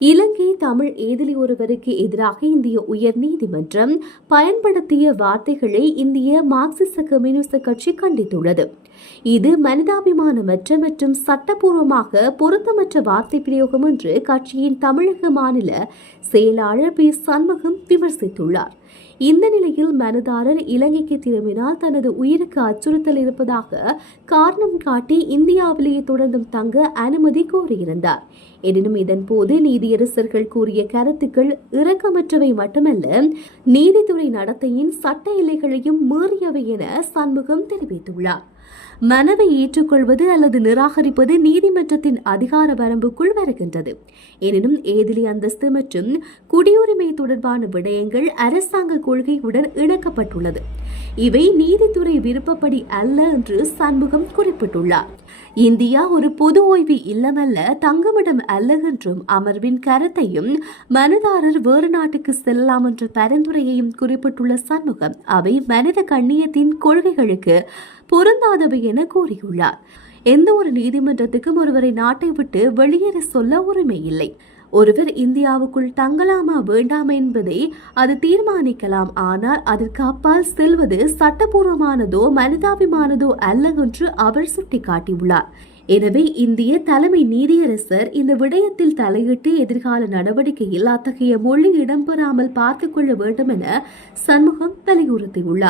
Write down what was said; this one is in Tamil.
இலங்கை தமிழ் ஏதிலி ஒருவருக்கு எதிராக இந்திய உயர்நீதிமன்றம் பயன்படுத்திய வார்த்தைகளை இந்திய மார்க்சிஸ்ட் கம்யூனிஸ்ட் கட்சி கண்டித்துள்ளது. இது மனிதாபிமானமற்ற மற்றும் சட்டப்பூர்வமாக பொருத்தமற்ற வார்த்தை பிரயோகம் என்று கட்சியின் தமிழக மாநில செயலாளர் பி. சண்முகம் விமர்சித்துள்ளார். இந்த நிலையில் மனுதாரர் இலங்கைக்கு திரும்பினால் தனது உயிருக்கு அச்சுறுத்தல் இருப்பதாக காரணம் காட்டி இந்தியாவிலேயே தொடர்ந்தும் தங்க அனுமதி கோரியிருந்தார். எனினும் இதன்போது நீதியரசர்கள் கூறிய கருத்துக்கள் இரக்கமற்றவை மட்டுமல்ல, நீதித்துறை நடத்தையின் சட்ட எல்லைகளையும் மீறியவை என சண்முகம் தெரிவித்துள்ளார். மனுவை ஏற்றுக்கொள்வது அல்லது நிராகரிப்பது நீதிமன்றத்தின் அதிகார வரம்புக்குள் வருகின்றது. எனினும் ஏதிலி அந்தஸ்து மற்றும் குடியுரிமை தொடர்பான விடயங்கள் அரசாங்க கொள்கையுடன் இணைக்கப்பட்டுள்ளது. இவை நீதித்துறை விருப்பப்படி அல்ல என்று சண்முகம் குறிப்பிட்டுள்ளார். இந்தியா ஒரு பொது ஓய்வு இல்லமல்ல, தங்குமிடம் அல்ல என்றும் அமர்வின் கருத்தையும் மனுதாரர் வேறு நாட்டுக்கு செல்லலாம் என்ற பரிந்துரையையும் குறிப்பிட்டுள்ள சண்முகம் அவை மனித கண்ணியத்தின் கொள்கைகளுக்கு பொருந்தாதவை என கூறியுள்ளார். எந்த ஒரு நீதிமன்றத்துக்கும் ஒருவரை நாட்டை விட்டு வெளியேற சொல்ல உரிமை இல்லை. ஒருவர் இந்தியாவுக்குள் தங்கலாமா வேண்டாமா என்பதை அது தீர்மானிக்கலாம். ஆனால் அதற்கு அப்பால் செல்வது சட்டபூர்வமானதோ மனிதாபிமானதோ அல்ல என்று அவர் சுட்டிக்காட்டியுள்ளார். எனவே இந்திய தலைமை நீதியரசர் இந்த விடயத்தில் தலையிட்டு எதிர்கால நடவடிக்கையில் அத்தகைய மொழி இடம்பெறாமல் பார்த்துக் கொள்ள வேண்டும் என சண்முகம் வலியுறுத்தியுள்ளார்.